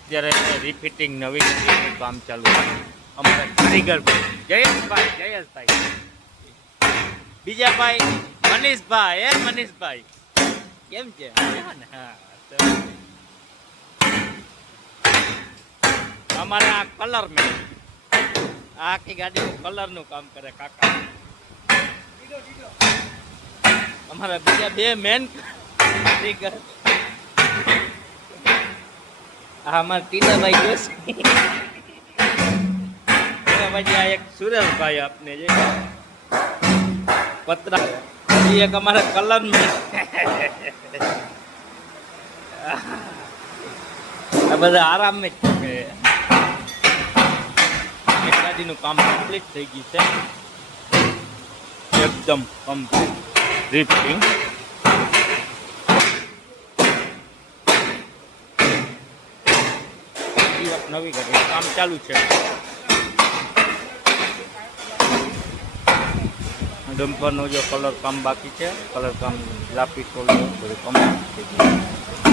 અત્યારે રિફિટિંગ નવી ગાડીનું કામ ચાલુ છે અમારા કારીગર જયેશભાઈ બીજા ભાઈ મનીષભાઈ કેમ છે? હા અમારા કલર મેન આખી ગાડીનું કલરનું કામ કરે કાકા. અમારા બીજા બે મેન કારીગર અમારા ટીનાભાઈ જોશી પછી આ એક સુરેશભાઈ આપને જે પતરા એક અમારા કલર મેન આ બધા આરામ જ છે. ગાડીનું કામ કમ્પ્લીટ થઈ ગયું છે એકદમ કમ્પ્લીટ રિફિટિંગ. નવી ગાડી કામ ચાલુ છે. ડમ્પરનો જો કલર કામ બાકી છે, કલર કામ લાપી ટોલ બધું કમ્પ્લીટ થઈ ગયું.